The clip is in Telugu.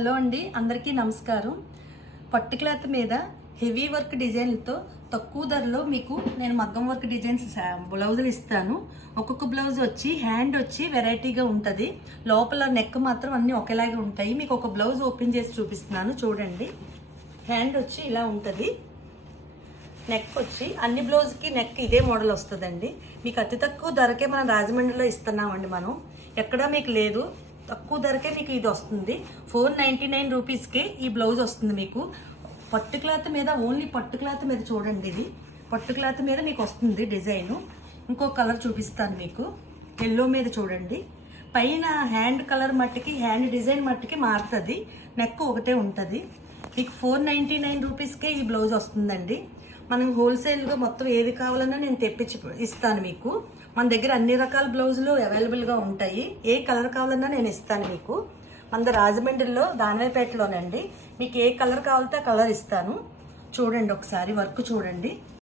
హలో అండి, అందరికీ నమస్కారం. పట్టు క్లాత్ మీద హెవీ వర్క్ డిజైన్లతో తక్కువ ధరలో మీకు నేను మగ్గం వర్క్ డిజైన్స్ బ్లౌజులు ఇస్తాను. ఒక్కొక్క బ్లౌజ్ వచ్చి హ్యాండ్ వచ్చి వెరైటీగా ఉంటుంది. లోపల నెక్ మాత్రం అన్నీ ఒకేలాగా ఉంటాయి. మీకు ఒక బ్లౌజ్ ఓపెన్ చేసి చూపిస్తున్నాను చూడండి. హ్యాండ్ వచ్చి ఇలా ఉంటుంది. నెక్ వచ్చి అన్ని బ్లౌజ్కి నెక్ ఇదే మోడల్ వస్తుందండి. మీకు అతి తక్కువ ధరకే మనం రాజమండ్రిలో ఇస్తున్నామండి. మనం ఎక్కడా మీకు లేదు, తక్కువ ధరకే మీకు ఇది వస్తుంది. 499 రూపీస్కే ఈ బ్లౌజ్ వస్తుంది మీకు. పట్టు క్లాత్ మీద, ఓన్లీ పట్టు క్లాత్ మీద చూడండి. ఇది పట్టు క్లాత్ మీద మీకు వస్తుంది డిజైను. ఇంకో కలర్ చూపిస్తాను మీకు. ఎల్లో మీద చూడండి. పైన హ్యాండ్ కలర్ మట్టికి, హ్యాండ్ డిజైన్ మట్టికి మారుతుంది. నెక్ ఒకటే ఉంటుంది. మీకు 499 రూపీస్కే ఈ బ్లౌజ్ వస్తుందండి. మనం హోల్సేల్గా మొత్తం ఏది కావాలన్నా నేను తెప్పించి ఇస్తాను మీకు. మన దగ్గర అన్ని రకాల బ్లౌజులు అవైలబుల్గా ఉంటాయి. ఏ కలర్ కావాలన్నా నేను ఇస్తాను మీకు. మన రాజమండ్రిలో దానివేపేటలోనండి. మీకు ఏ కలర్ కావాలితే ఆ కలర్ ఇస్తాను. చూడండి ఒకసారి వర్క్ చూడండి.